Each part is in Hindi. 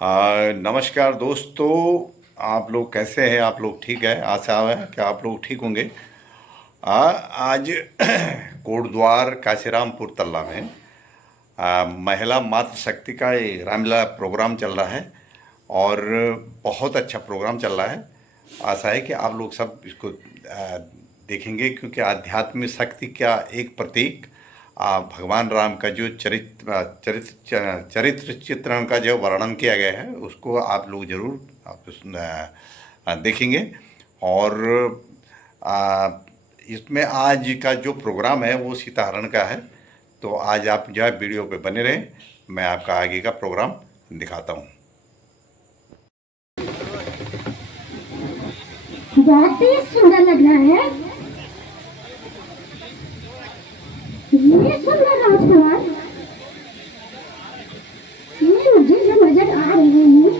नमस्कार दोस्तों। आप लोग कैसे हैं? आप लोग ठीक है? आशा है कि आप लोग ठीक होंगे। आज कोटद्वार काशीरामपुर तल्ला में महिला मातृ शक्ति का ये रामलीला प्रोग्राम चल रहा है और बहुत अच्छा प्रोग्राम चल रहा है। आशा है कि आप लोग सब इसको देखेंगे, क्योंकि आध्यात्मिक शक्ति का एक प्रतीक भगवान राम का जो चरित्र चित्रण का जो वर्णन किया गया है उसको आप लोग जरूर देखेंगे। और आ, इसमें आज का जो प्रोग्राम है वो सीताहरण का है। तो आज आप जो है वीडियो पे बने रहें, मैं आपका आगे का प्रोग्राम दिखाता हूँ। बहुत ही सुंदर लग रहा है ये सुंदर राजकुमार। ये मुझे जो नजर आ रहे हैं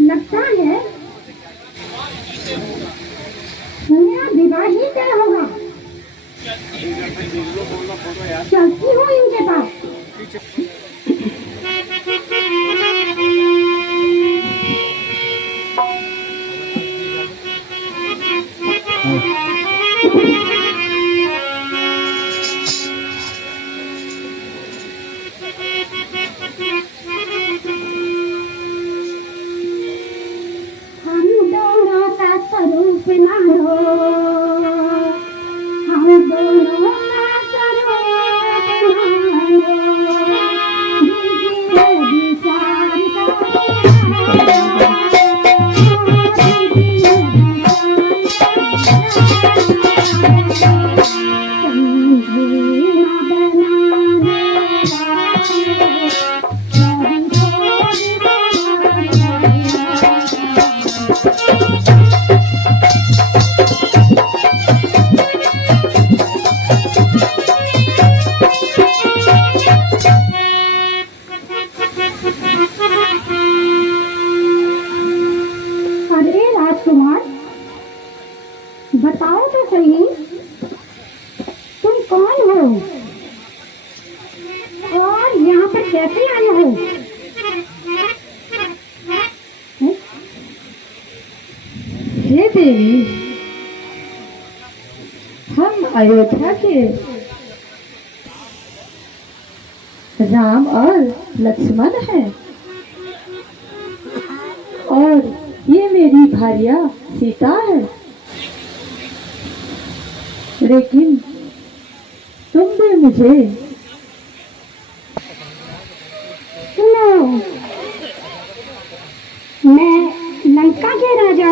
लगता है मेरा विवाह ही तय होगा। चलती हूँ इनके पास। बताओ तो सही, तुम कौन हो और यहाँ पर कैसे आए हो? हे देवी, हम अयोध्या के राम और लक्ष्मण हैं और ये मेरी भार्या सीता है। लेकिन तुम भी मुझे सुनो, मैं लंका के राजा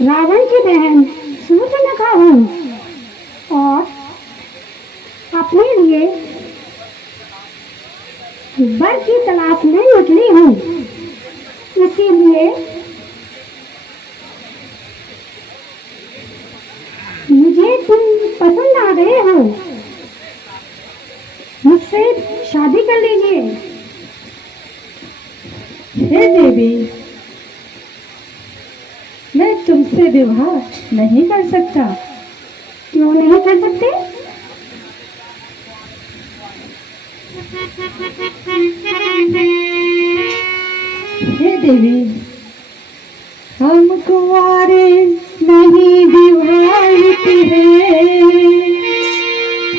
रावण की बहन सूर्पनखा हूँ और अपने लिए वर की तलाश में निकली हूँ। इसीलिए मुझे तुम पसंद आ गए हो, मुझसे शादी कर लीजिए। हे देवी, मैं तुमसे विवाह नहीं कर सकता। क्यों नहीं कर सकते? हे देवी, हम कुंवारे नहीं विवाहित हैं,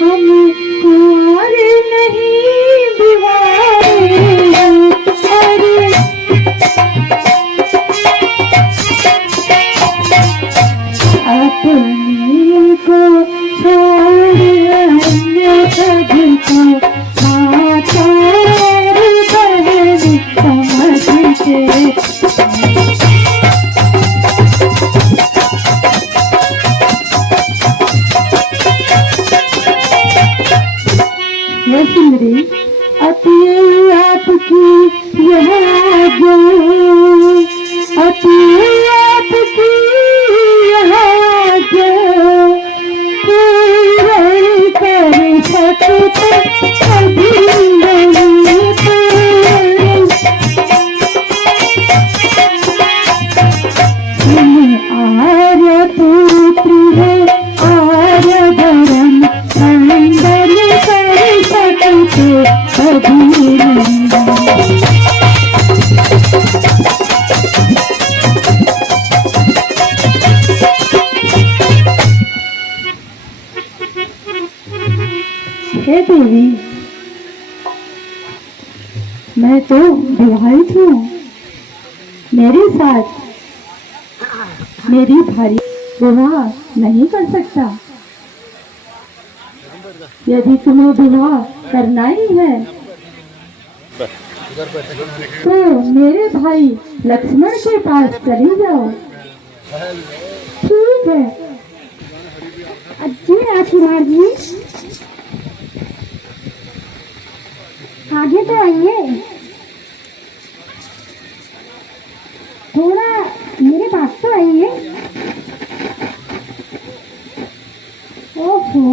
हम कुंवारे नहीं विवाहित अपने को छोड़ अन्य सभी को माता और बहन समझते। सुंदरी, अति आपकी यह आज्ञा, अति आपकी यह आज्ञा पूर्ण कर सकते हे देवी, मैं तो विवाहित हूँ। मेरे साथ मेरी भाई विवाह नहीं कर सकता। यदि तुम्हें विवाह करना ही है तो मेरे भाई लक्ष्मण के पास चली जाओ। ठीक है। जी राजकुमार जी, आगे तो आइए, थोड़ा मेरे पास तो आइए। ओहो,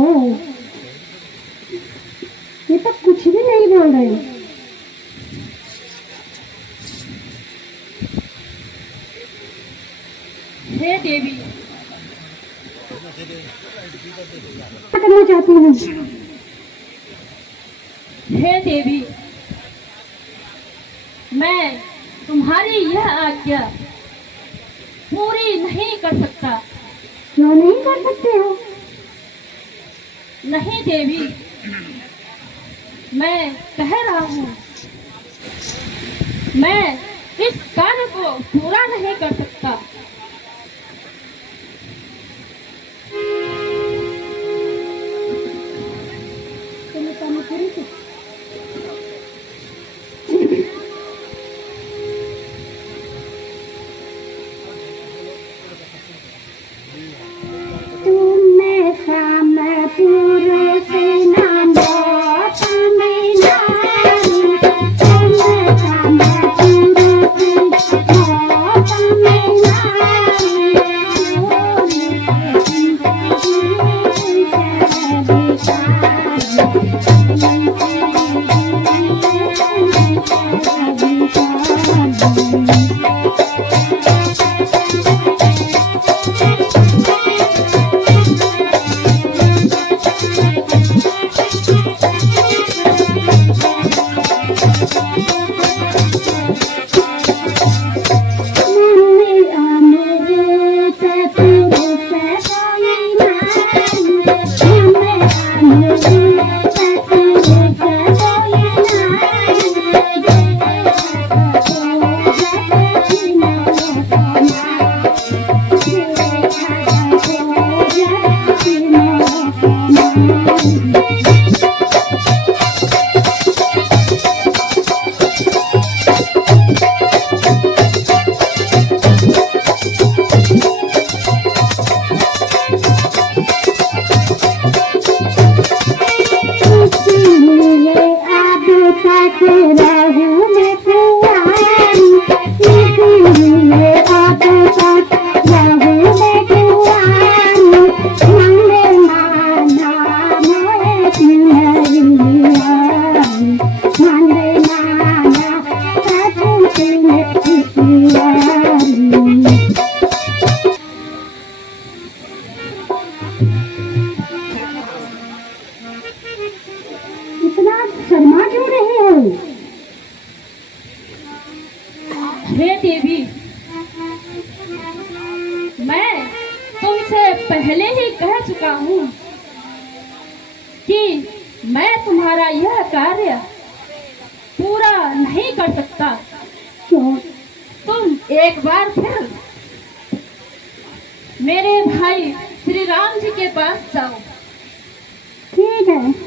ये तो कुछ भी नहीं बोल रहे। हे देवी, क्या करना चाहती हूँ? हे देवी, मैं तुम्हारी यह आज्ञा पूरी नहीं कर सकता। क्यों नहीं कर सकते हो? नहीं देवी, मैं कह रहा हूँ, मैं इस कार्य को पूरा नहीं कर सकता। चलो काम करें तो। तुम शाम पूरे से नाम शर्मा क्यों रहे हो? हे देवी, मैं तुमसे पहले ही कह चुका हूँ कि मैं तुम्हारा यह कार्य पूरा नहीं कर सकता। क्यों? तुम एक बार फिर मेरे भाई श्री राम जी के पास जाओ। ठीक है।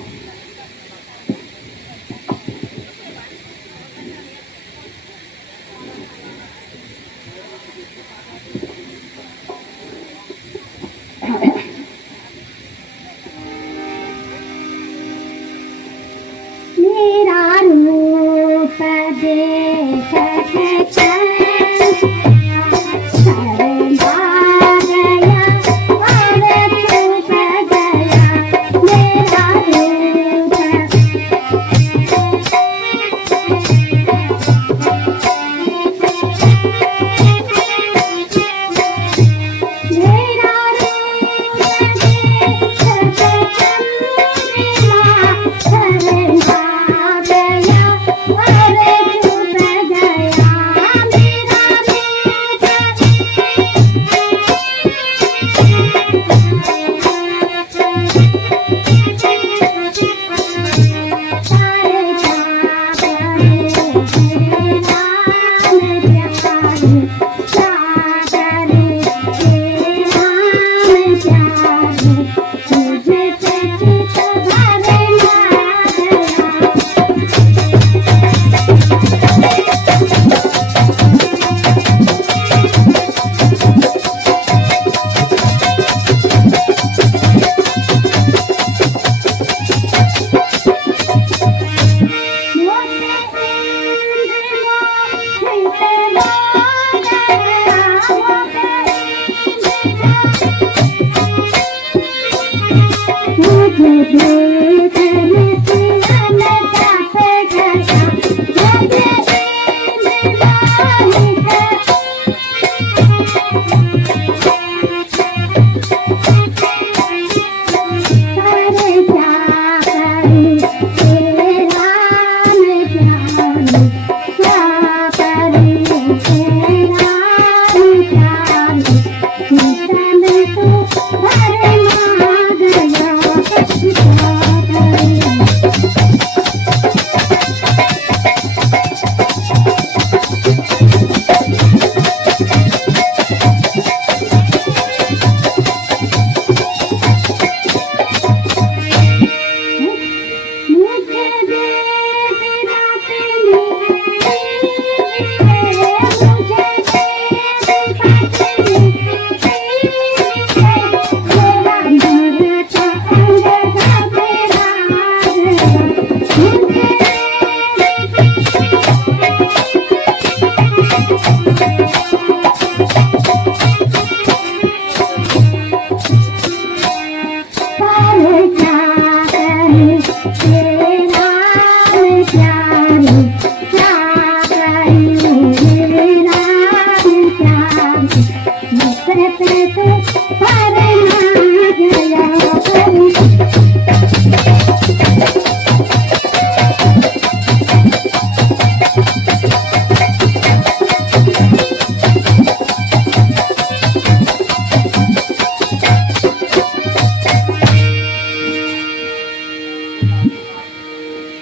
मेरा रूप देख के शर्मा गया और चुप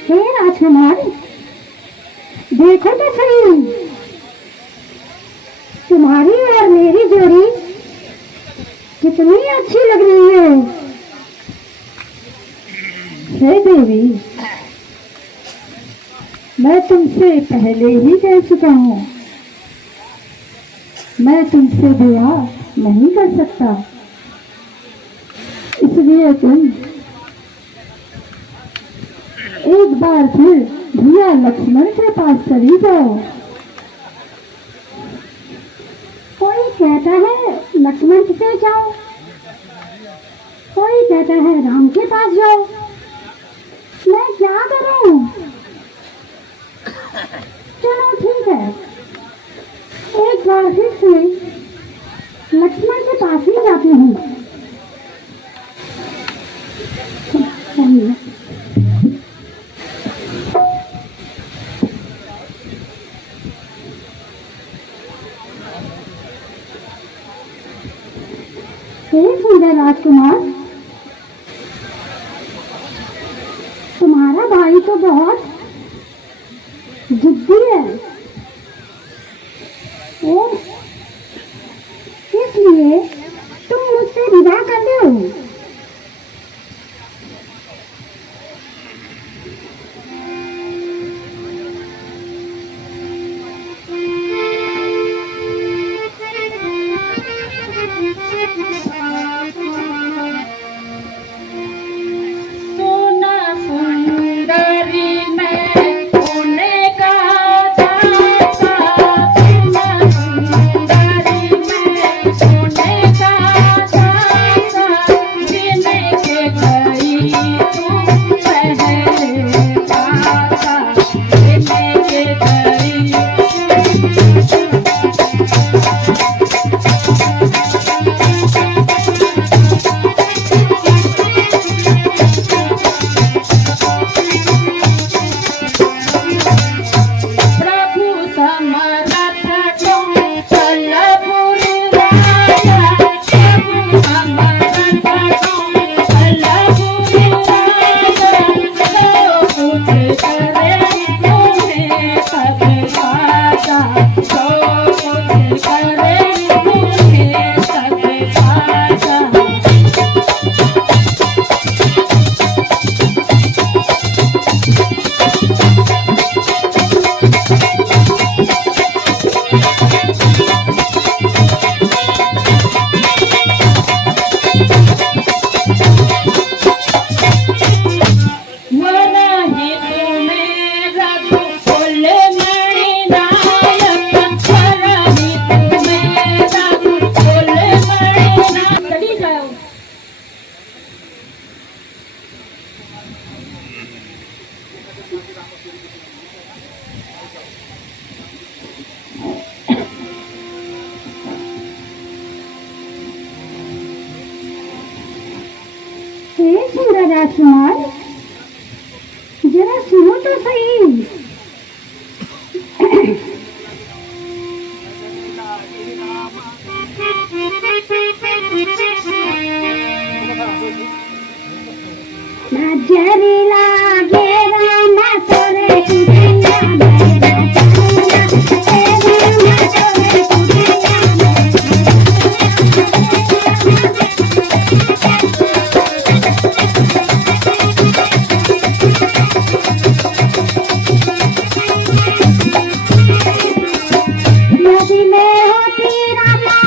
हे राजकुमार, देखो तो सही, तुम्हारी और मेरी जोड़ी कितनी अच्छी लग रही है। हे देवी, मैं तुमसे पहले ही कह चुका हूँ, मैं तुमसे विवाह नहीं कर सकता, इसलिए तुम एक बार फिर भैया लक्ष्मण के पास चली जाओ। कोई कहता है लक्ष्मण से जाओ, कोई कहता है राम के पास जाओ। मैं क्या करूं? चलो ठीक है, एक बार फिर से लक्ष्मण के पास ही जाती हूँ। हे सुंदर राजकुमार, तुम्हारा भाई तो बहुत जिद्दी है और इसलिए तुम मुझसे विवाह कर दो। हे सूरज आसमान, जरा सुनो तो सही। नजर लागे रामा तोरे कुटिया में, यदि मैं होती रामा,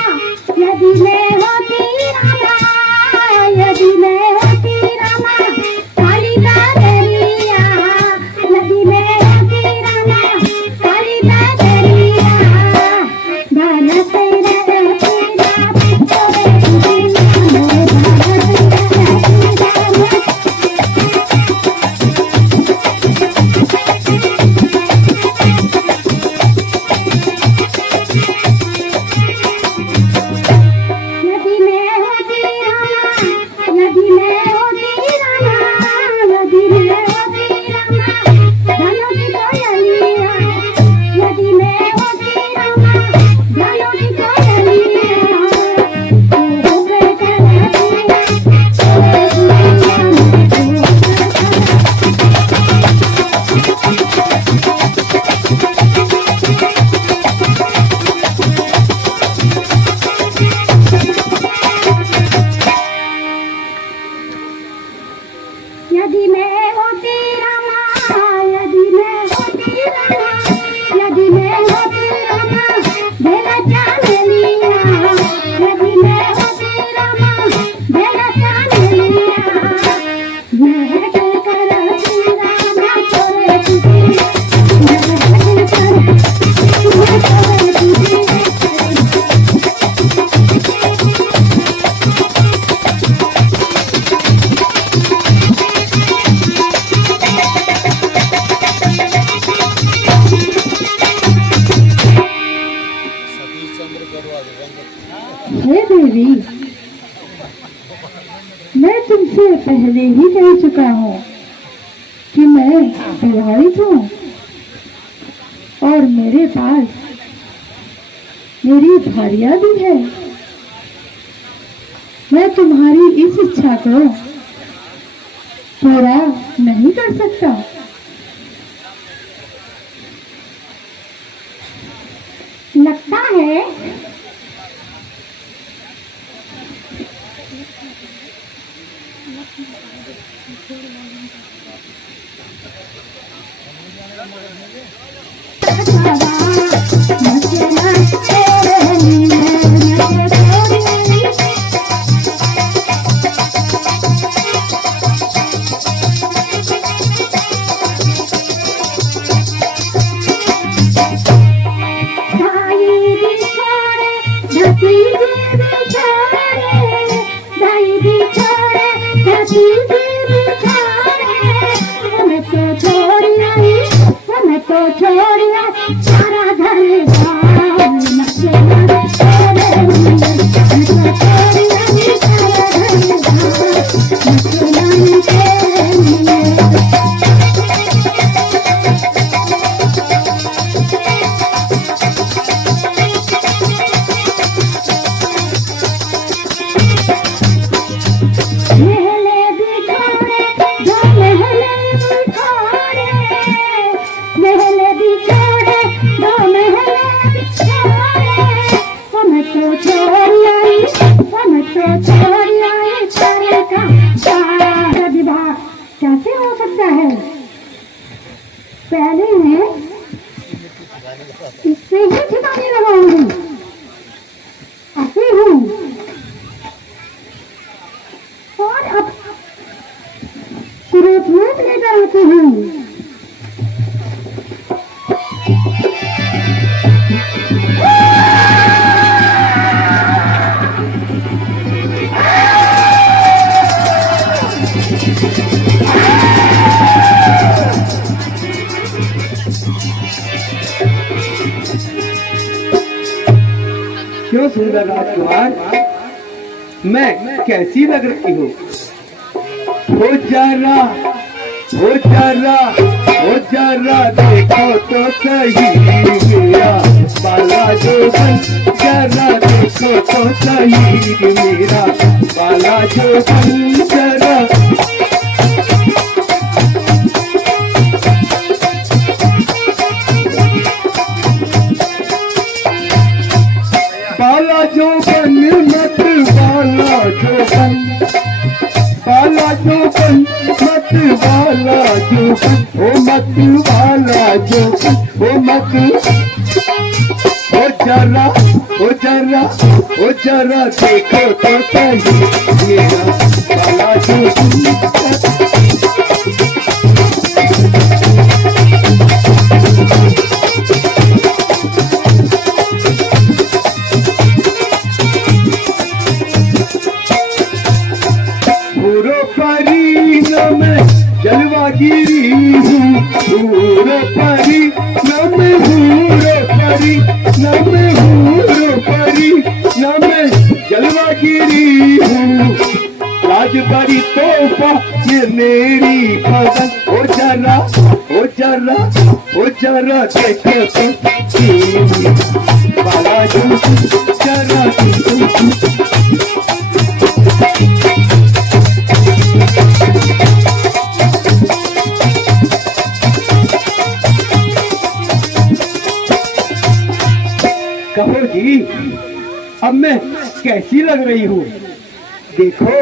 यदि मैं होती रामा, यदि मैं होती रामा काली बादरिया, यदि मैं होती रामा काली बादरिया, भारत रहती राम तोरे कुटिया में, भारत रहती राम। यदि मैं होती रामा, यदि मैं होती रामा, यदि मैं होती रामा धनु की कोयलिया, यदि मैं होती रामा धनु की कोयलिया, ओ बेटा रतिया तोरे कुटिया में, यदि मैं होती रामा, यदि मैं होती रामा, यदि मैं होती रामा बेला चांदलिया, यदि मैं होती रामा बेला चांदलिया, महक करती रामा तोरे कुटिया, महक करती तोरे कुटिया। हे देवी, मैं तुमसे पहले ही कह चुका हूँ कि मैं विवाहित हूँ और मेरे पास मेरी भार्या भी है। मैं तुम्हारी इस इच्छा को पूरा नहीं कर सकता। लगता है कैसे हो सकता है? पहले मैं इससे ही ठिकाने लगाऊंगी। ऐसे हूँ और अब तुरंत लेकर आती हूँ। क्यों सुंदर राजकुमार, मैं कैसी लग रही हूँ? हो जरा हो जरा हो जरा देखो तो सही मेरा बाला जोबन, जरा देखो तो सही मेरा बाला जोबन जरा। बाला जोबन मत बाला जोबन, बाला जोबन मत बाला जोबन, ओ मत बाला जोबन, ओ मत। ओ जरा ओ जरा ओ जरा देखो तो सही मेरा बाला जोबन। पूरो परी न मैं जलवागिरी हूँ, पूरो परी न मैं पूरो परी न मैं पूरो परी न मैं जलवागिरी हूँ। राज बड़ी तोहफा ये मेरी पसंद, ओ जरा ओ जरा ओ जरा देखो तो बाला जो जरा कहो जी अब मैं कैसी लग रही हूँ? देखो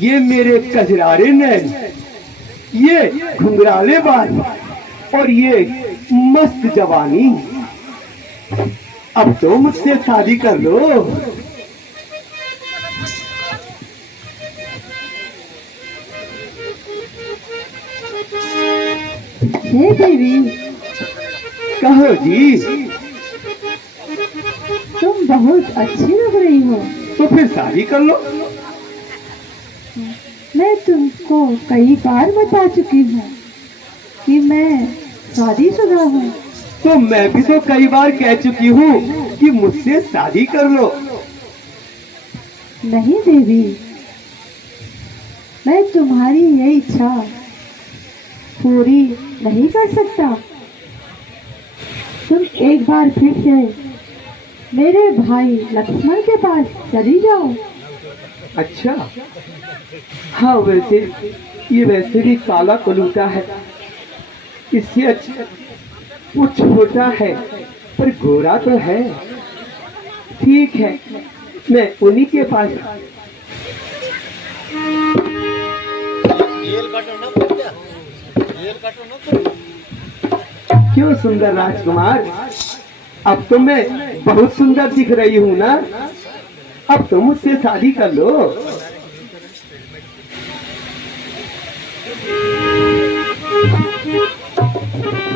ये मेरे कजरारे नैन, ये घुंघराले बाल और ये मस्त जवानी। अब तो मुझसे शादी कर लो। हे देवी, कहो जी। तुम बहुत अच्छी लग रही हो। तो फिर शादी कर लो। मैं तुमको कई बार बता चुकी हूँ कि मैं शादीशुदा हूँ। तो मैं भी तो कई बार कह चुकी हूँ कि मुझसे शादी कर लो। नहीं देवी, मैं तुम्हारी ये इच्छा पूरी नहीं कर सकता। तुम एक बार फिर से मेरे भाई लक्ष्मण के पास चली जाओ। अच्छा हाँ, वैसे ये वैसे भी काला कलूटा है, इससे अच्छा वो छोटा है पर गोरा तो है। ठीक है, मैं उन्हीं के पास। क्यों सुंदर राजकुमार, अब तो मैं बहुत सुंदर दिख रही हूँ ना। अब तो मुझसे शादी कर लो।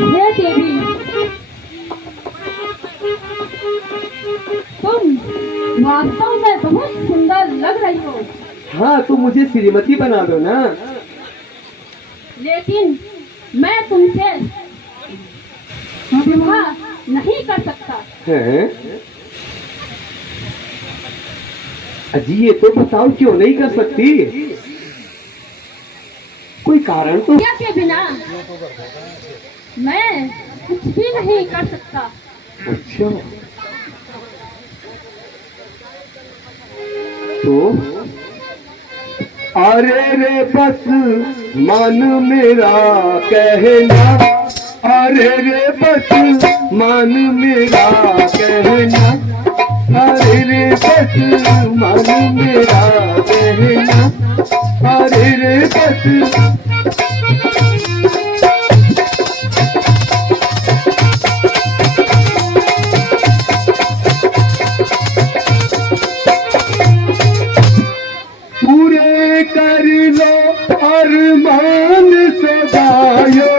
हे देवी, तुम वास्तव में बहुत सुंदर लग रही हो, हाँ तो मुझे श्रीमती बना दो ना। लेकिन मैं तुमसे विवाह नहीं कर सकता। हैं? अजी ये तो बताओ क्यों नहीं कर सकती? कोई कारण तो? क्या के बिना मैं कुछ भी नहीं कर सकता। अच्छा तो अरे रे बस मन मेरा कहना, अरे रे बस मन मेरा कहना, अरे रे बस मन मेरा कहना, अरे रे बस। पूरे कर लो अरमान सदायो,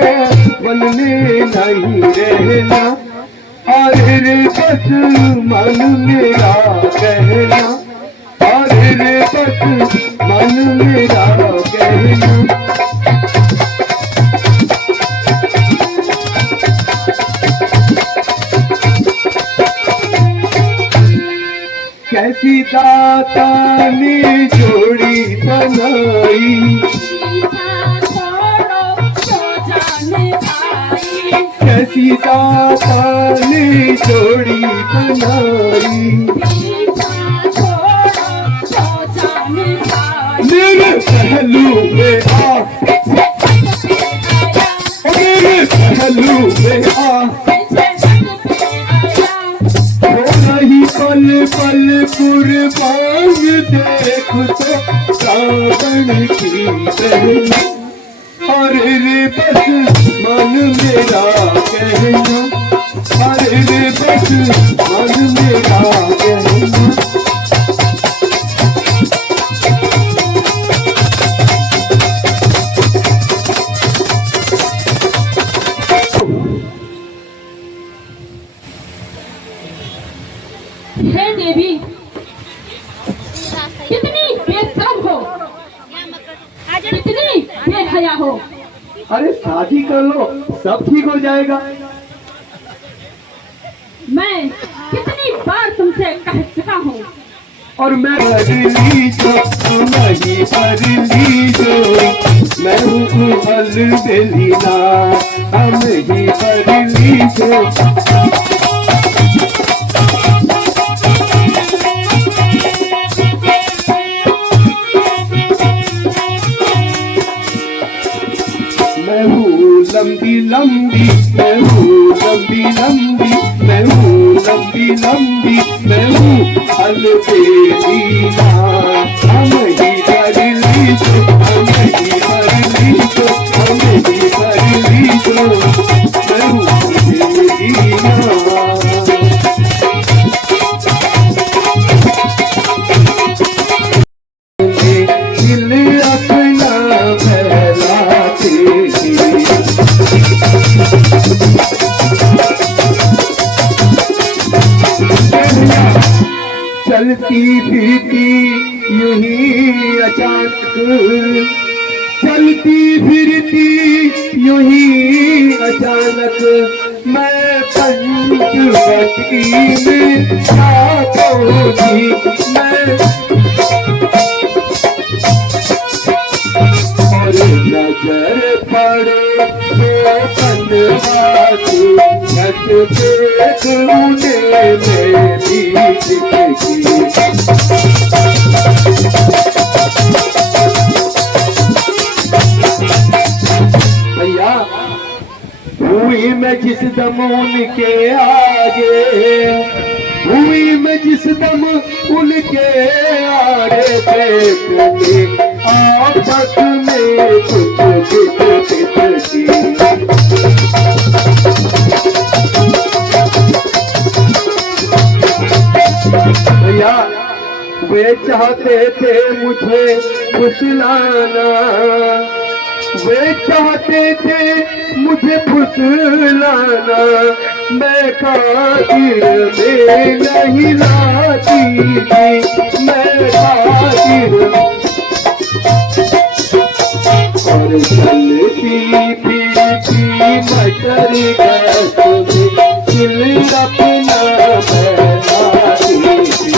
बनने नहीं रहना, अरे रे बस मन मेरा कहना, अरे रे बस मन मेरा कहना। कैसी दाता ने जोड़ी बनाई, पहलू में आ, मेरे पहलू में आ, हो रही पल पल कुर्बान देख तो सावन की बहना, अरे रे बस मन मेरा कहना, अरे रे बस मन मेरा कहना। हे देवी, कितनी बेशर्म हो, कितनी बेहया हो। अरे शादी कर लो, सब ठीक हो जाएगा। मैं कितनी बार तुमसे कह चुका हूँ। और मैं बदली जो नहीं बदली जो, मैं हूँ अलबेलीना, हम ही बदली जो। मैं हूँ लंबी लंबी, मैं हूँ लंबी लंबी, मैं हूँ लंबी लंबी, मैं हूँ अलबेलीना, हम ही बदली जो, हम ही बदली जो, हम ही बदली जो, मैं हूँ अलबेलीना। दिल अपना बहलाते चलती फिरती यूं ही अचानक, चलती फिरती यूं ही अचानक, मैं पंचवटी में क्या पहुंची, मैं और नजर पड़े तो बनवासी, छत पे कूने में भी दिखती। भैया हुई मैं जिस दम उनके आगे, हुई मैं जिस दम उनके आगे, देखने आपस में कुछ बिछती। भैया वे चाहते थे मुझे फुसलाना, वे चाहते थे मुझे फुसलाना, मैं कादिर में नहीं लाती थी, मैं कादिर। और चलती फिरती मटर गैस में दिल अपना बहलाती थी।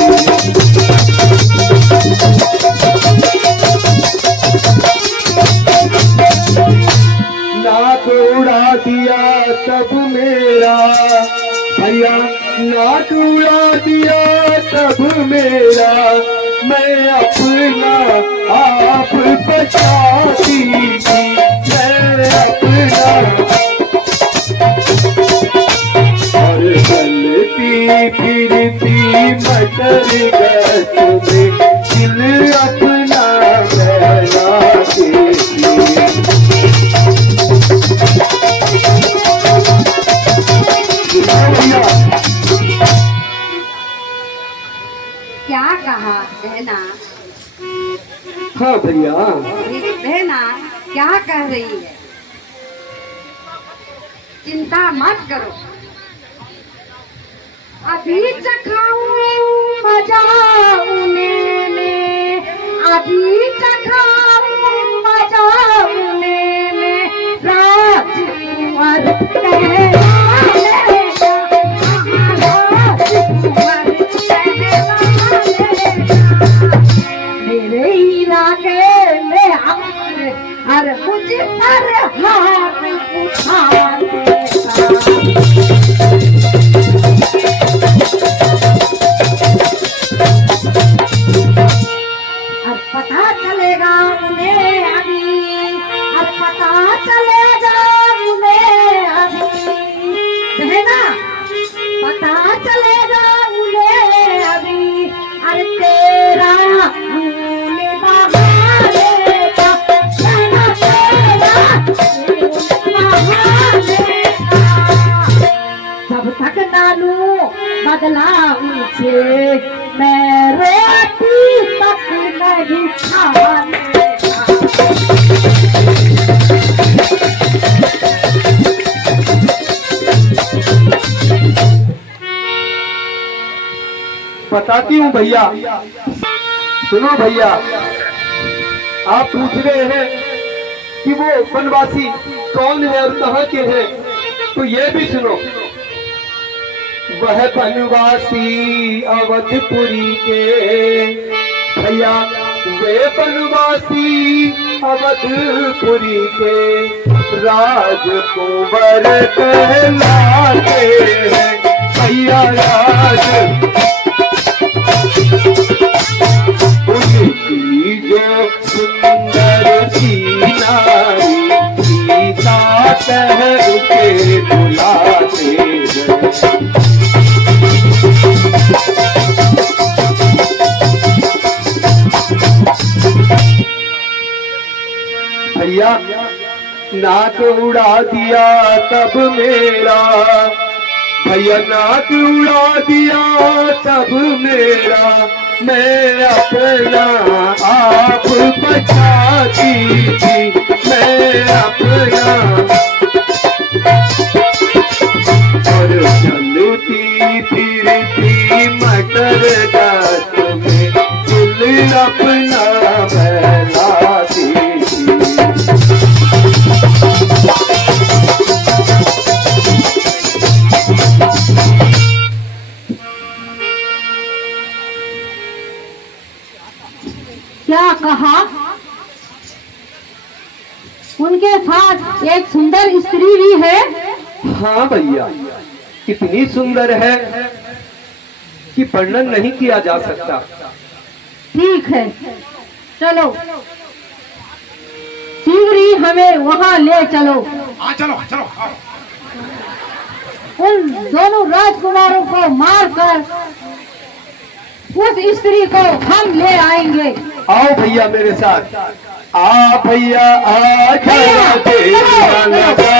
नाक उड़ा दिया तब मेरा भैया, नाक उड़ा दिया तब मेरा, मैं अपना आप बचाती थी, मैं अपना। और चलती फिरती मटर गैस में दिल अपना बहलाती थी। क्या कहा बहना? हाँ भैया। बहना क्या कह रही है? चिंता मत करो, अभी चखाऊं मजा उन्हें में, अभी चखाऊं मजा उन्हें में, राजकुमार मेरे इलाके में अरे मुझे पर हाथ उठा पता चलेगा उन्हें अभी, अब पता चलेगा उन्हें अभी, बहना पता चलेगा उन्हें अभी, अरे तेरा फूल बहाने का, बहना तेरा फूल बहाने का, जब तक नानू बदला उनसे मैं रोटी तक नहीं खाने बताती हूँ भैया। सुनो भैया, आप पूछ रहे हैं कि वो वनवासी कौन है और कहाँ के हैं, तो ये भी सुनो। वह वनवासी अवधपुरी के भैया, वे वनवासी अवधपुरी के राजकुंवर कहलाते हैं भैया। राज उनकी जो सुंदर सी नारी सीता कह के बुलाते हैं। भैया नाक उड़ा दिया तब मेरा, भैया नाक उड़ा दिया तब मेरा, मैं अपना आप बचाती थी, मैं अपना और चलती फिरती मटर गात में दिल अपना बहलाती थी। क्या कहा? उनके साथ एक सुंदर स्त्री भी है? हाँ भैया, इतनी सुंदर है कि वर्णन नहीं किया जा सकता। ठीक है, चलो शीघ्र ही हमें वहाँ ले चलो। हाँ चलो चलो। उन दोनों राजकुमारों को मारकर उस स्त्री को हम ले आएंगे। आओ भैया मेरे साथ। आ भैया आ जरा देर न लगा,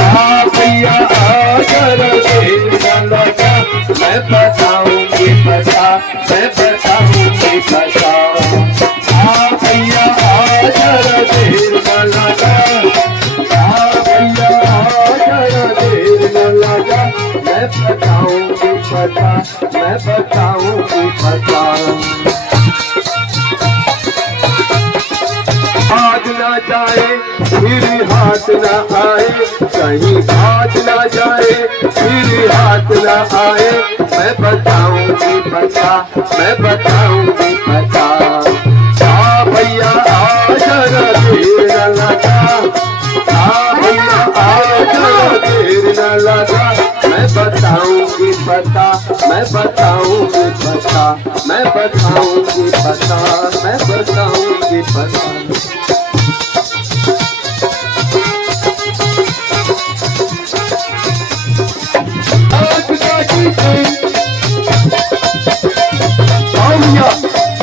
आ भैया आ जरा देर न लगा, मैं बताऊंगी पता, मैं बताऊंगी पता। आ भैया आ जरा देर न लगा, आ भैया आ जरा देर न लगा, मैं बताऊंगी पता, मैं बताऊंगी पता। हाथ ना जाए फिर हाथ ना आए, कहीं हाथ ना जाए फिर हाथ ना आए, मैं बताऊंगी पता, मैं बताऊंगी पता। आ भैया आ जरा देर न लगा, आ भैया आ जरा देर न लगा, मैं बताऊंगी पता, मैं बताऊंगी पता, मैं बताऊंगी पता, मैं बताऊंगी पता।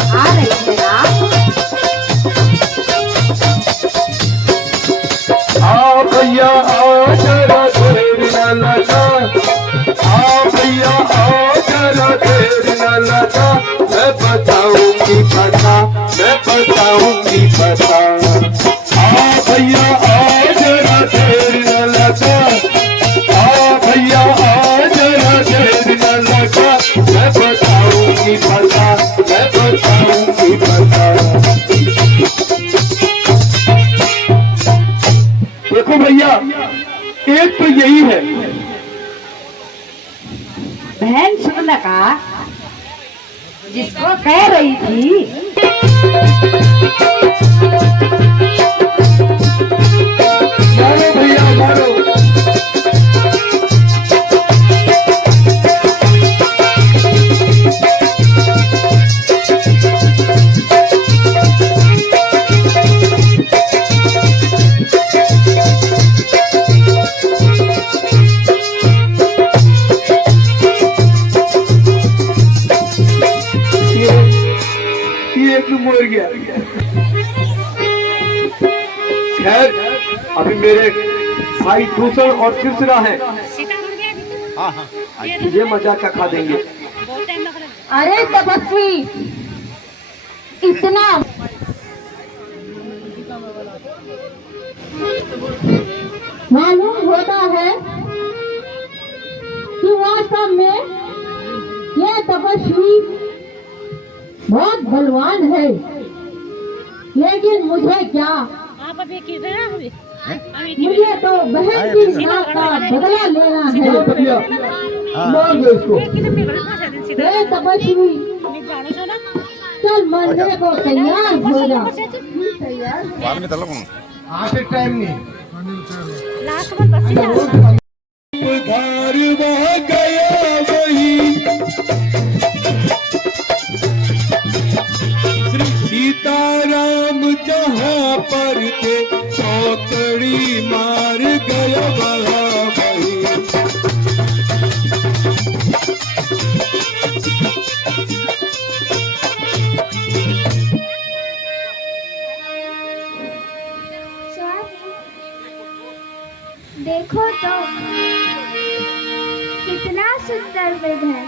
आ रही है आप। आ भैया आ जरा देर न लगा, आ भैया आ जरा देर न लगा, मैं बताऊंगी पता, मैं बताऊंगी पता। आ भैया आ जरा देर न लगा, आ भैया आ जरा देर न लगा, मैं बताऊंगी पता, मैं बताऊंगी पता। देखो भैया, एक तो यही है। बहन सुनका जिसको कह रही थी मारो भैया मारो। गया। खैर अभी मेरे भाई दूसर और तीसरा है, ये मजा क्या खा देंगे। अरे तपस्वी, इतना मालूम होता है कि वास्तव में ये तपस्वी बहुत बलवान है, लेकिन मुझे क्या, मुझे तो बहन की नाक का बदला लेना है। हे तपस्वी, चल मरने को तैयार हो जा। आके टाइम नहीं उधार वह गया वही श्री सीताराम जहाँ पर थे चौकड़ी मार गया वहाँ वही। देखो तो कितना सुंदर वृद्ध है।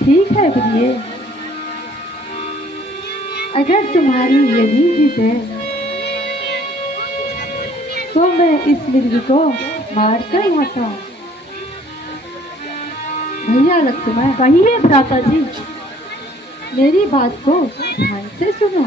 ठीक है प्रिय, अगर तुम्हारी यही जिद है तो मैं इस मृग को मार कर लाता हूँ। भैया लक्ष्मण, कहिए भ्राता जी, मेरी बात को ध्यान से सुनो।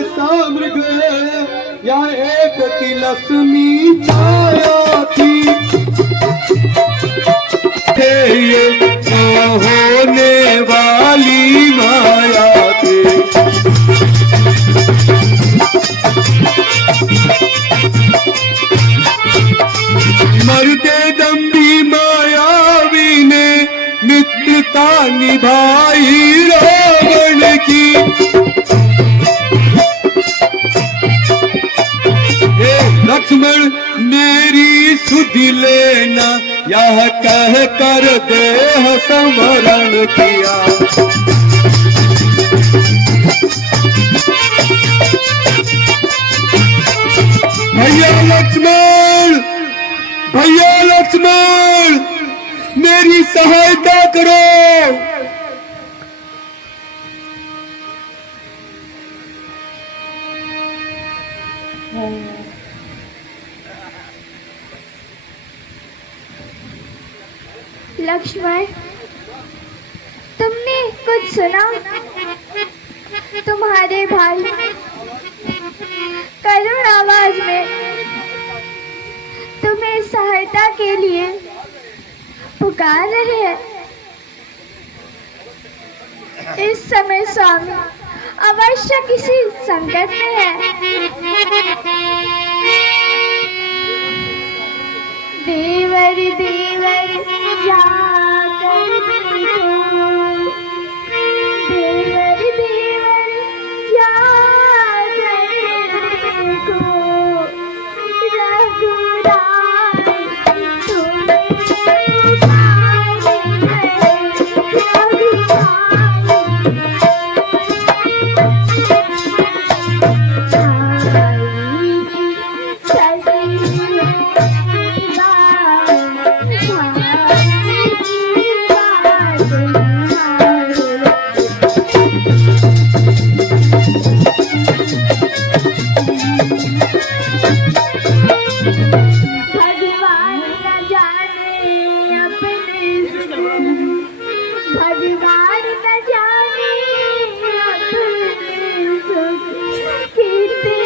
जैसा मृग या एक तिलस्मी छाया थी। ये ना होने वाली माया थी। मरते दम भी मायावी ने मित्रता निभाई रावण की। हे लक्ष्मण मेरी सुधि लेना यह कह कर देह समरण किया। भैया लक्ष्मण मेरी सहायता करो। लक्ष्मण, तुमने कुछ सुना? तुम्हारे भाई करुण आवाज में तुम्हें सहायता के लिए पुकार रहे हैं। इस समय स्वामी अवश्य किसी संकट में है। देवर देवर जाकर देखो, देवर देवर जाकर देखो, रघुराई तुम्हें पुकारे हैं, भगवान न जाने अपने भगवान न जाने अपने सुख, कितने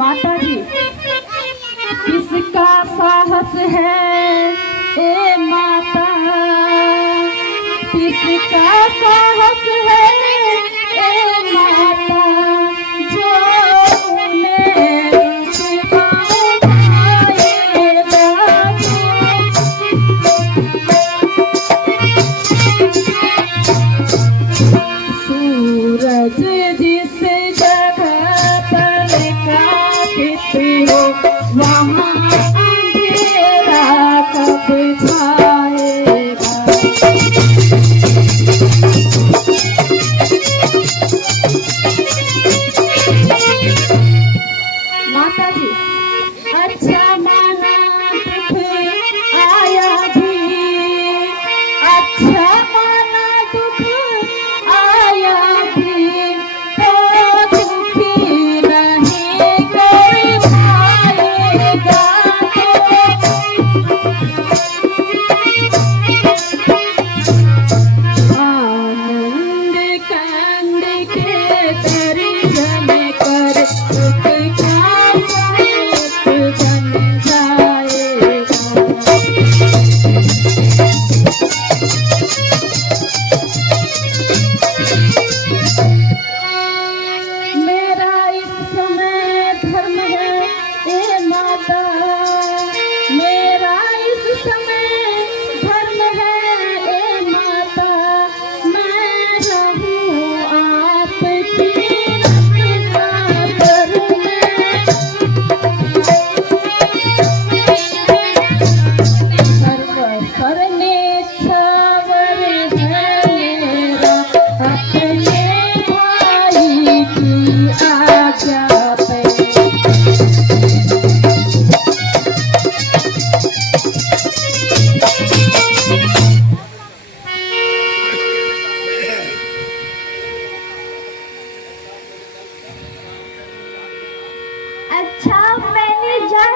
माता जी, किसका साहस है ए माता, किसका साहस है ए माता, जो उन्हें सूरज जिस जगह पर कातित हो, वहाँ अंधेरा कब छाएगा।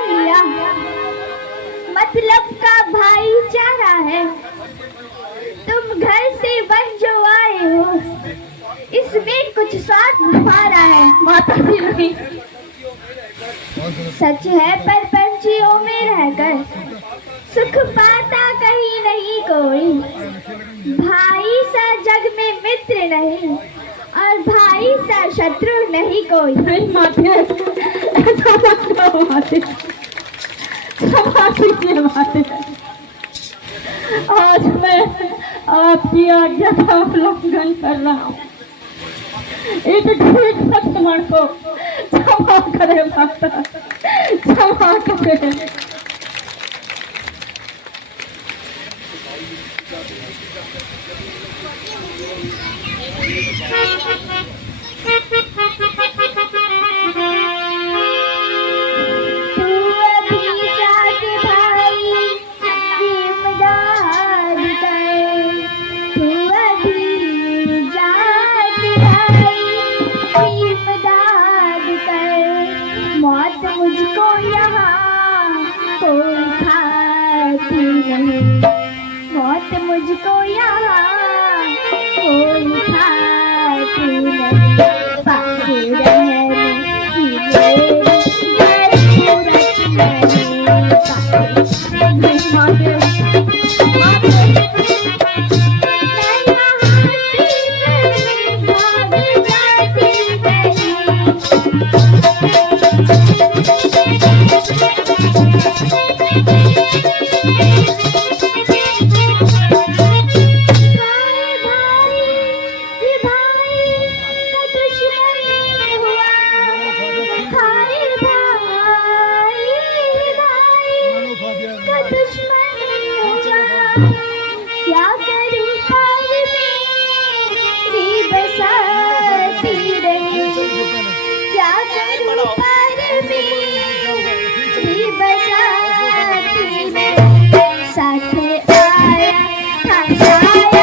मान लिया, मतलब का भाईचारा है। तुम घर से बन जो आए हो, इसमें कुछ स्वार्थ हमारा है। माता जी नहीं, सच है पर पंछियों में रहकर सुख पाता कहीं नहीं कोई। भाई सा जग में मित्र नहीं और भाई सा शत्रु नहीं कोई। नहीं माते, ऐसा मत करो माते, क्षमा कीजिए माते। आज मैं आपकी आज्ञा का उल्लंघन कर रहा हूँ। इस ढीठ लक्ष्मण को क्षमा करे माता, क्षमा करे। मौत मुझको यहाँ कोई खाती नहीं, मौत मुझको यहाँ कोई खाती नहीं। पास रहने की मेरी जरूरत नहीं, पास नहीं माते, क्या करूं पर मेरी बसाती रही, क्या करूं पर मेरी बसाती रही। साथ आया था शायद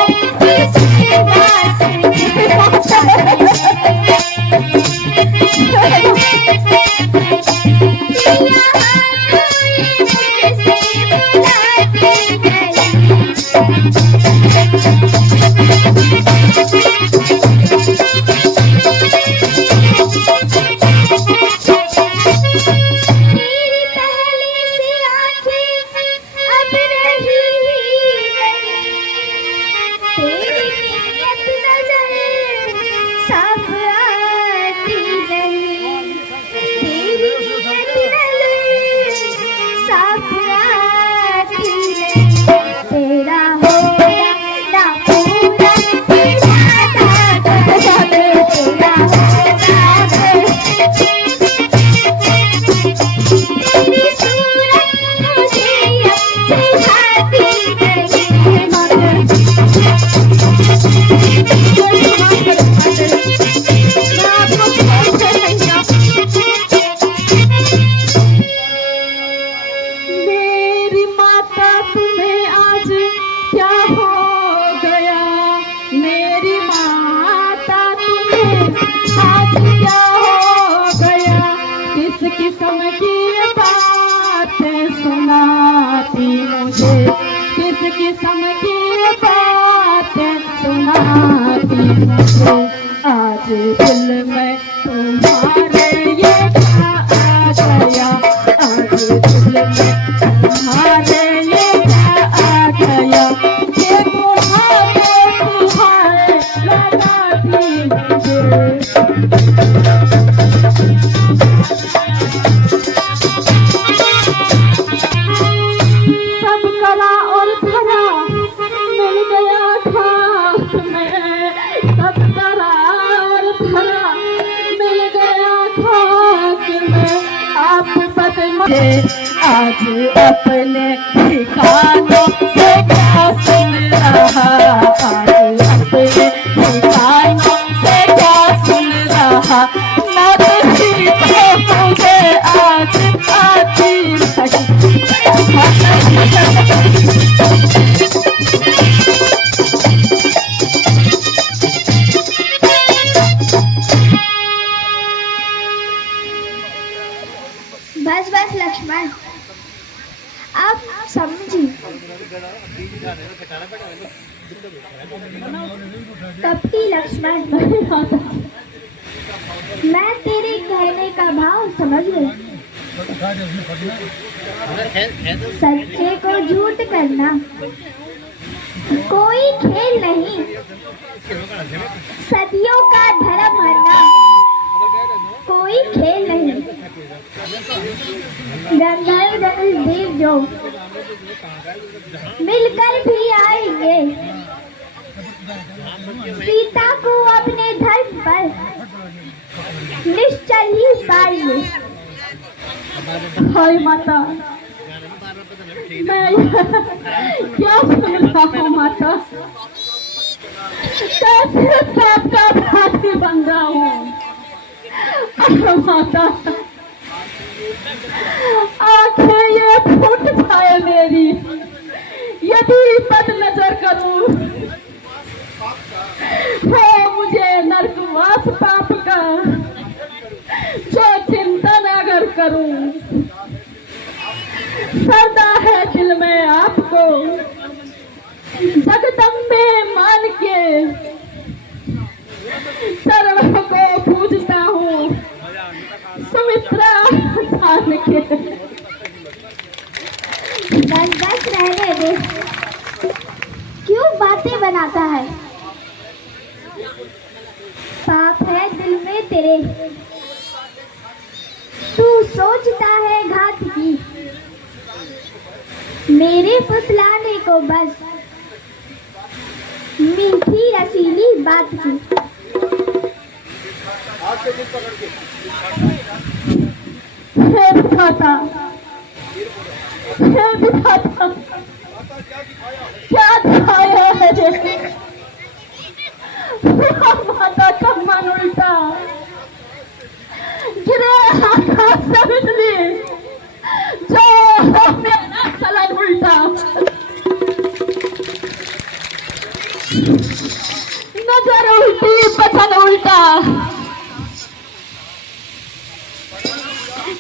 इसके किस्म की बातें सुनाती मुझे, किस किस्म की बातें सुनाती मुझे। आज दिल में तुम्हारे ये क्या आ गया, आज दिल में तुम्हारे ये क्या आ गया, ये तुम्हारे लगाती मुझे। आज अपने ठिकानों से क्या सुन रहा, आज अपने ठिकानों से क्या सुन रहा। नदी तो मुझे आज आती बस बस लक्ष्मण, कपटी लक्ष्मण, मैं तेरे कहने का भाव समझ गई। सच्चे को झूठ करना कोई खेल नहीं, सदियों का धर्म मानना कोई खेल नहीं। गंधर्व देव जो मिलकर भी आएंगे, सीता को अपने धर्म पर निश्चल ही पाएंगे। हाय माता, मैं क्या सुन रहा हूँ माता, कैसे आपका भाती बन रहा हूँ। माता, आंखें ये फूट जाए मेरी यदि बद नजर करूं, हो मुझे नरकवास पाप का जो चिंतन अगर करूं। सदा है दिल में आपको जगदम्बे मान के, चरणों को पूजता हूँ सुमित्रा मान के। बस रहने दे, क्यों बातें बनाता है। पाप है दिल में तेरे, तू सोचता है घात की, मेरे फुसलाने को बस मीठी रसीली बात की। हे विधाता, हे विधाता, क्या दिखाया है माता का मन उल्टा, गिरे आकाश से बिजली, जो मेरा चलन उल्टा। नजर उल्टी बचन उल्टा,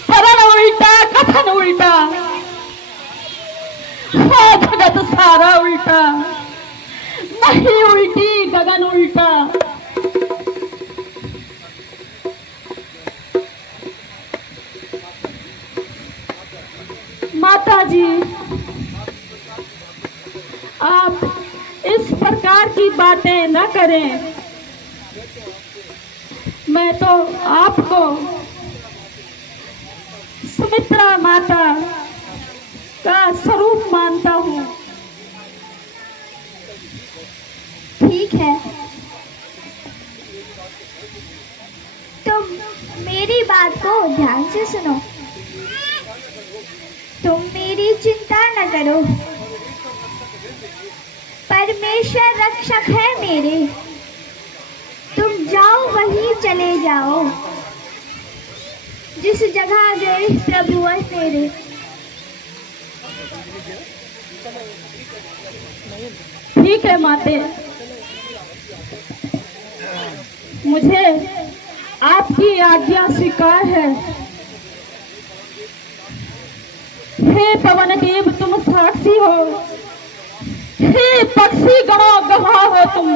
करण उल्टा कथन उल्टा, है जगत सारा उल्टा, नहीं उल्टी गगन उल्टा। माता जी, आप इस प्रकार की बातें न करें। मैं तो आपको सुमित्रा माता का स्वरूप मानता हूँ। ठीक है, तुम मेरी बात को ध्यान से सुनो। तुम मेरी चिंता न करो, परमेश्वर रक्षक है मेरे। तुम जाओ वहीं चले जाओ जिस जगह गए प्रभु है मेरे। ठीक है माते, मुझे आपकी आज्ञा स्वीकार है। हे पवन देव तुम साक्षी हो, हे पक्षी गणों गवाह हो तुम,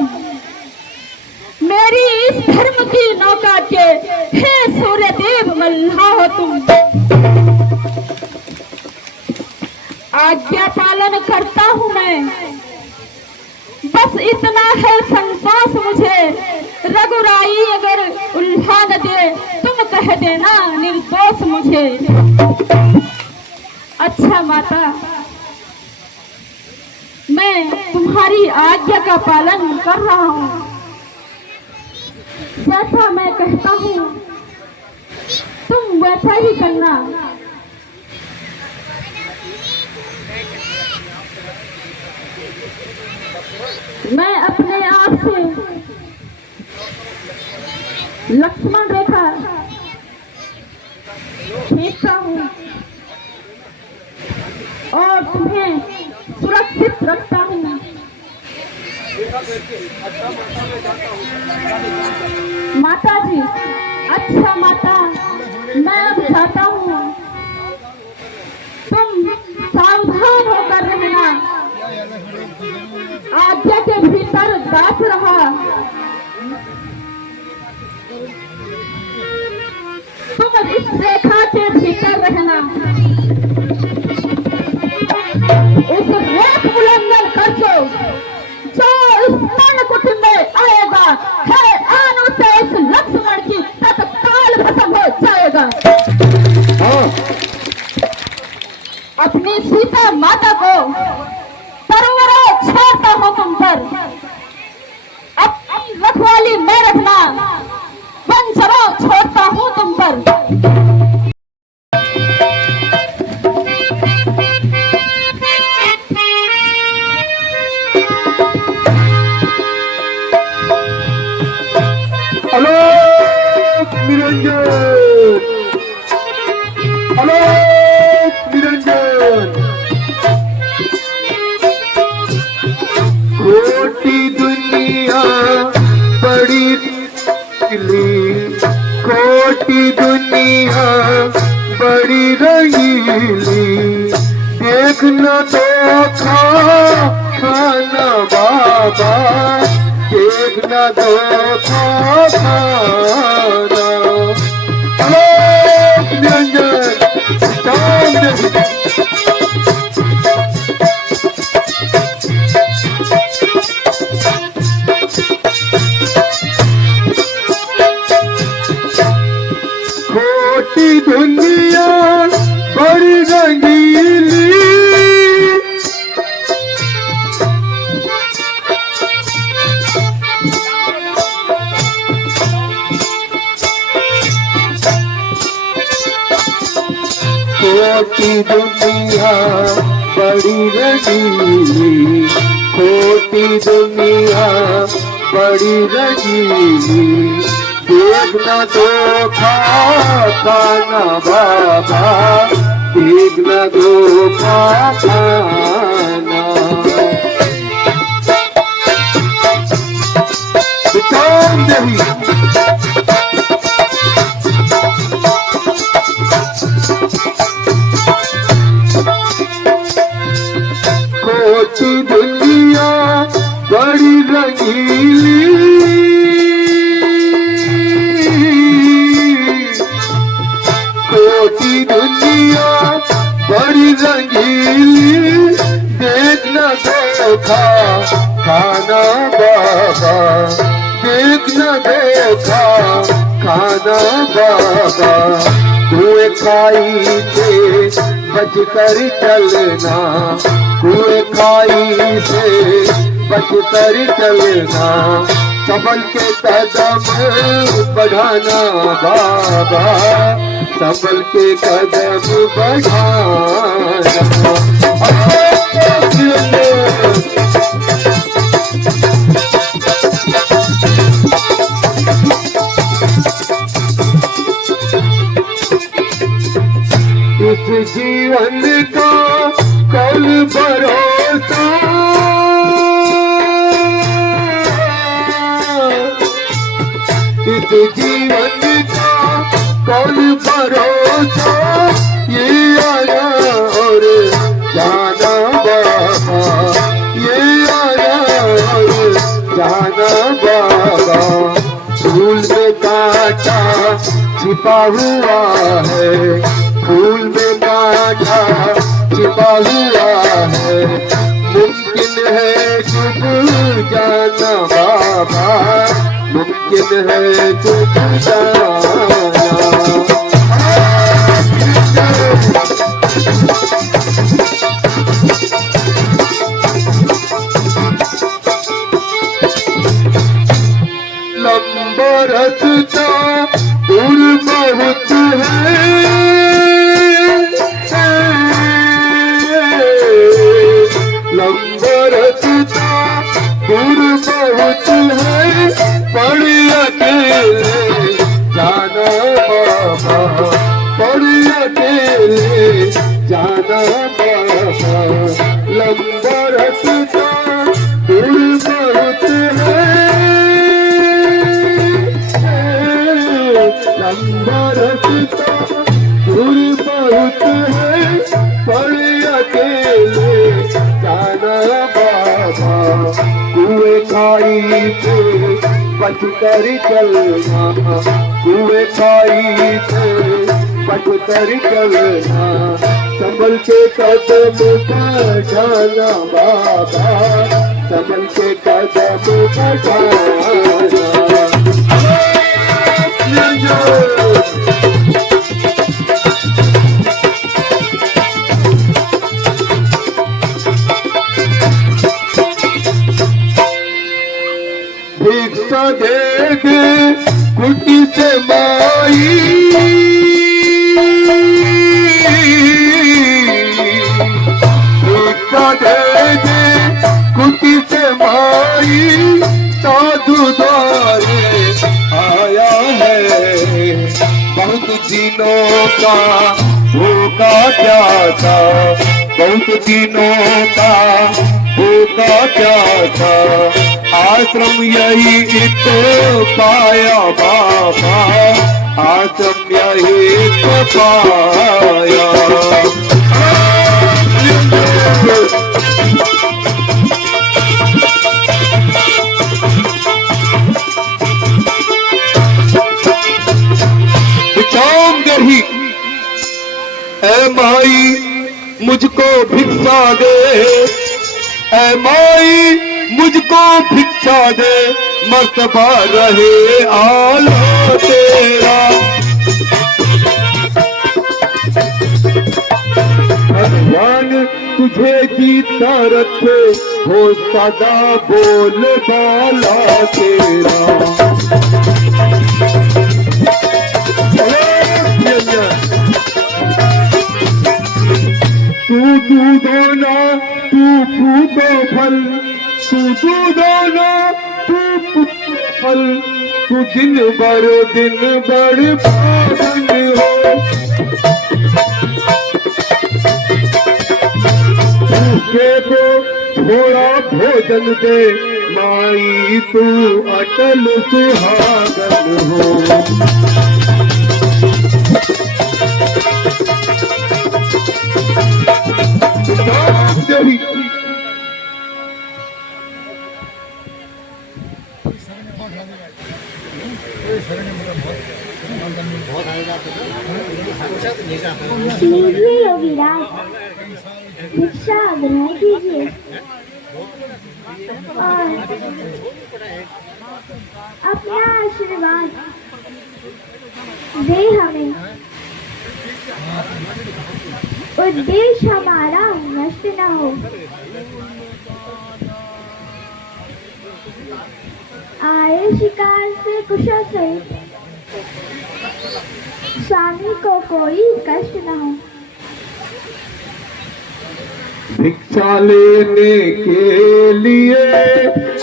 मेरी इस धर्म की नौका के हे सूर्य देव मल्लाह हो तुम। आज्ञा पालन करता हूँ मैं, बस इतना है संतोष मुझे। रघुराई अगर उल्हा न दे तुम कह देना निर्दोष मुझे। अच्छा माता, मैं तुम्हारी आज्ञा का पालन कर रहा हूँ। जैसा मैं कहता हूँ तुम वैसा ही करना। मैं अपने आप से लक्ष्मण रेखा खींचता हूँ और तुम्हें सुरक्षित रखता हूँ। माता जी, अच्छा माता, मैं अब जाता हूँ। तुम सावधान होकर रहना। के भीतर दास रहा, तुम इस रेखा के भीतर रहना। इस रेख उल्लंघन कर जो इस मन कुटुंब में आएगा है आनु से इस लक्ष्मण की तत्काल खत्म हो जाएगा। अपनी सीता माता को सरोवरों छोड़ता हूँ तुम पर, अपनी रखवाली में रखना, वंशरों छोड़ता हूँ तुम पर। आलोक निरंजन, आलोक निरंजन। खोटी दुनिया बड़ी रंगीली, खोटी दुनिया बड़ी रंगीली, देखना तो खाना बाबा, देखना तो खाना। आलोक निरंजन चांद खोटी दुनिया बड़ी रंगीली, खोटी दुनिया बड़ी रंगीली, खोटी दुनिया बड़ी रंगीली, देखना तो खाना बाबा, देखना तो खाना। चांद खोटी दुनिया बड़ी रंगीली, खोटी दुनिया बड़ी रंगीली, देखना देखा खाना बाबा, देखना देखा खाना बाबा। कुएं खाई से बच कर चलना, कुएं खाई से बच कर चलना, संभल के कदम बढ़ाना बाबा, संभल के कदम बढ़ाना। इस जीवन का कल भरोसा, इस जीवन का कल भरोसा, ये आना और जाना बाबा, ये आना और जाना बाबा। फूल में कांटा छिपा हुआ है, फूल में कांटा छिपा हुआ है, मुमकिन है डूब जाना बाबा, मुमकिन है डूब जाना। लंबा रास्ता दूर बहुत है, लंबा रास्ता दूर बहुत है, पड़ी अकेले जाना बाबा, पड़ी अकेले जाना बाबा। लंबा रास्ता दूर बहुत है, लंबा रास्ता दूर खाई से बच कर चलना, कुएं खाई से बच कर चलना, संभल के कदम बढ़ाना बाबा, संभल के कदम बढ़ाना। भिक्षा दे दे कुटी से माई, भिक्षा दे दे कुटी से माई, साधु द्वारे आया है, बहुत दिनों का भूखा प्यासा, बहुत दिनों का भूखा प्यासा, आश्रम यही तो पाया बाबा, आश्रम यही तो पाया। चाऊंगी ऐ माई मुझको भिक्षा दे, ऐ माई मुझको भिक्षा दे, मर्तबा रहे आला तेरा। भगवान तुझे जीता रखे, हो सदा बोल बाला तेरा। तू दूधो ना तू फूटो फल, तू दूधो ना तू फूटो फल, तू दिन बड़ पावन हो। भूखे को थोड़ा भोजन दे, माई तू अटल सुहागन हो। लीजिए योगीराज, भिक्षा ग्रहण कीजिए और अपना आशीर्वाद दे हमें। उद्देश्य हमारा नष्ट न हो। आए शिकार से कुशल सहित, स्वामी को कोई कष्ट न हो। भिक्षा लेने के लिए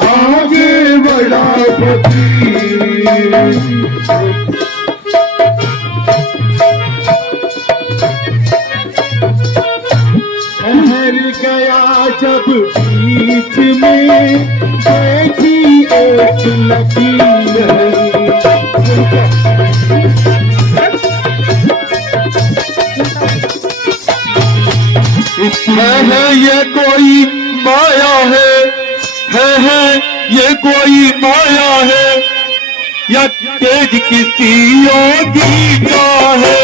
आगे बढ़ा फकीर, ठहर गया जब बीच में, देखी एक लकीर है ये कोई माया है ये कोई माया है, या तेज किसी योगी का है।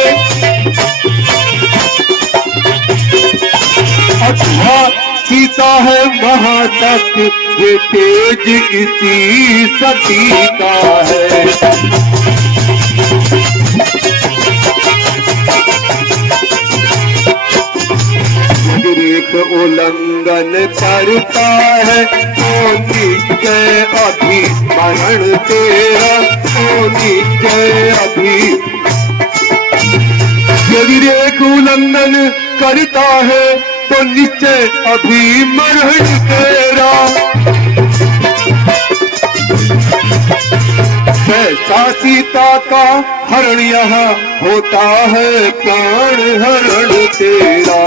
अथवा सीता है वहां तक, ये तेज इसी सती का है। एक उल्लंघन करता है तो निश्चय अभी मरण तेरा, तो निश्चय अभी। यदि एक उल्लंघन करता है तो निश्चय अभी मरण तेरा। ऐसा सीता का हरण यहाँ होता है, प्राण हरण तेरा।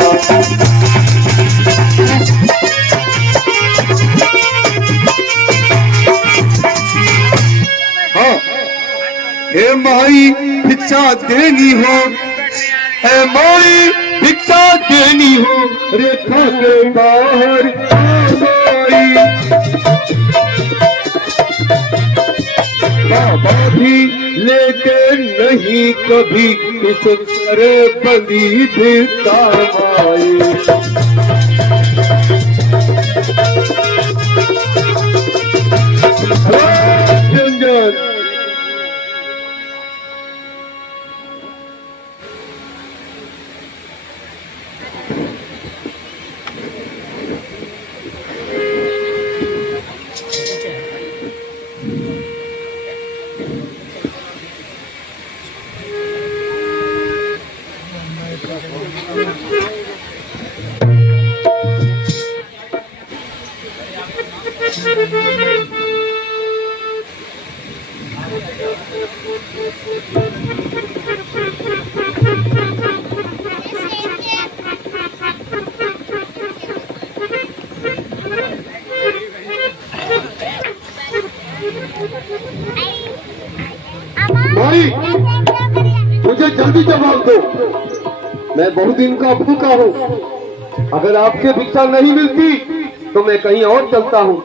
हाँ, हे माई भिक्षा देनी हो, हे माई भिक्षा देनी हो, रेखा के बाहर माई। बाबा भी लेते नहीं कभी इस तरह बंदी देता माए। रंजन भाई मुझे जल्दी जवाब दो, मैं बहुत दिन का भूखा हूँ। अगर आपके भिक्षा नहीं मिलती तो मैं कहीं और चलता हूँ।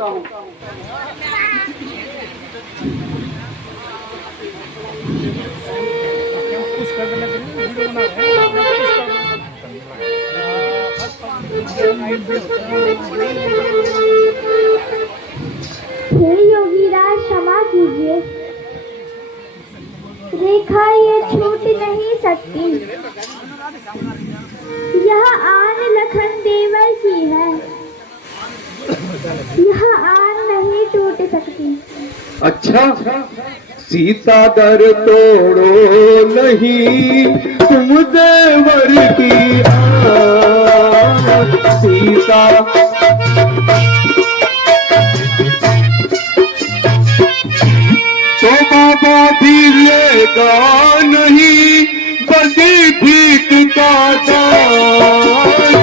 हे योगीराज क्षमा कीजिए, रेखा ये छूट नहीं सकती। यह आन लखन देवर की है, यह आन नहीं टूट सकती। अच्छा, सीता दर तोड़ो नहीं तुम देवर की आन। सीता तो बाबा भी लेगा नहीं बड़ी भीख का दान।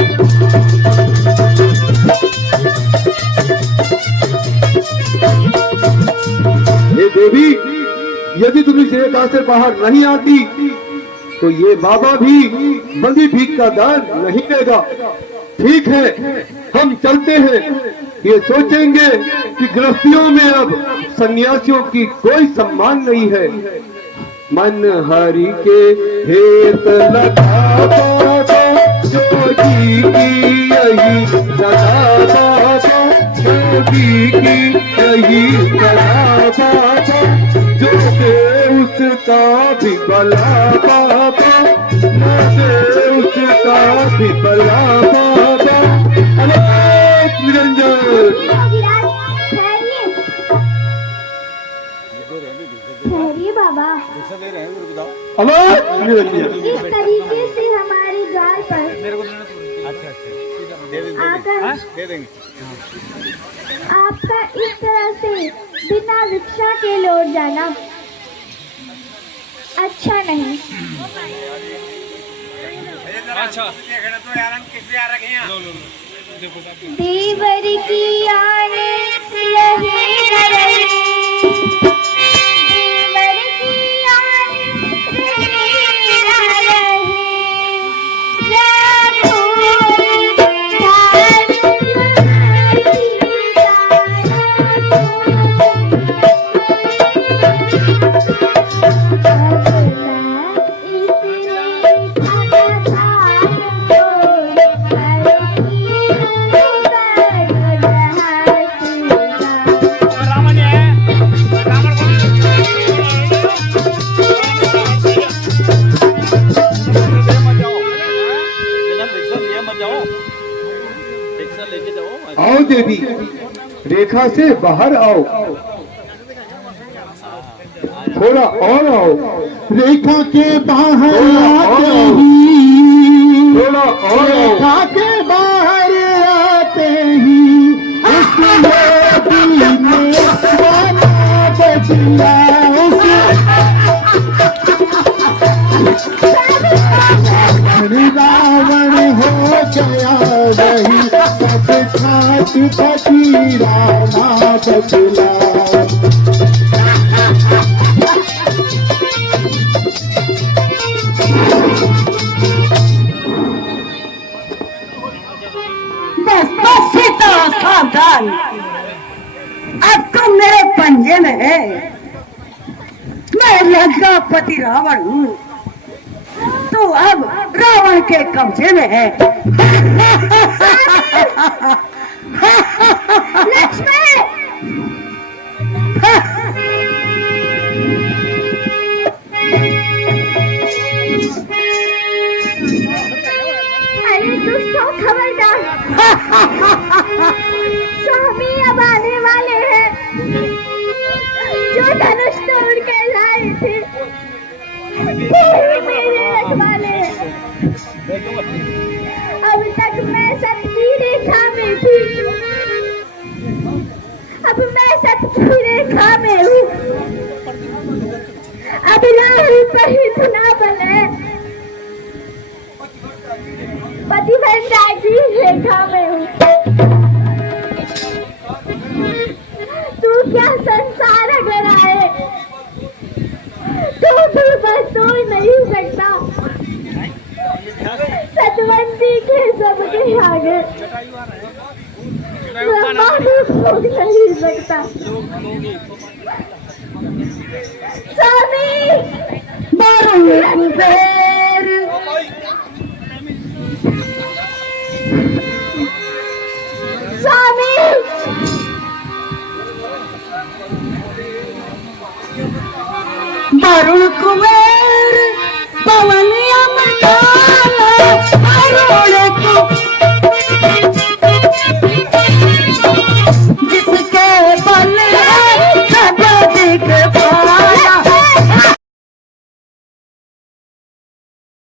हे देवी, यदि तुम इस रेखा से बाहर नहीं आती तो ये बाबा भी बंदी भीख का दान नहीं देगा। ठीक है, हम चलते हैं। ये सोचेंगे कि गृहस्थियों में अब सन्यासियों की कोई सम्मान नहीं है। मन हरि के हेत लगा बाबा जोगी की यही सदा बाबा, जोगी की यही सदा बाबा, जो दे उसका भी भला बाबा, जो दे उसका भी भला बाबा। निरंजन ठहरिए बाबा, इस तरीके से हमारे द्वार पर आकर आपका इस तरह से बिना भिक्षा के लौट जाना अच्छा नहीं। देवर की आने रही न रही, देवर की आने रही न रही, आओ देवी, रेखा से बाहर आओ, थोड़ा और आओ। रेखा के बाहर आते ही, थोड़ा और आओ। रेखा के बाहर आते ही रावण हो गया वही सब छाती फकीरा ना बदला। सावधान, अब तुम मेरे पंजे में है। लंकापति रावण हूँ, तो अब रावण के कब्जे में है। अरे दुष्टों खबरदार, स्वामी अब आने वाले हैं। जो धनुष तोड़ के लाए थे वो ही मेरे रखवाले हैं। अब तक मैं सत्य की रेखा में थी, अब मैं सत्य की रेखा में हूँ। अब राहुल पर ही सुना बने, पतिव्रता की रेखा में हूँ। तू क्या संसार अगर आए तो भी बस तोड़ नहीं सकता। सतवंती के सबके आगे ब्रह्मा भी खोज नहीं सकता। स्वामी मारो कुबेर, स्वामी मारो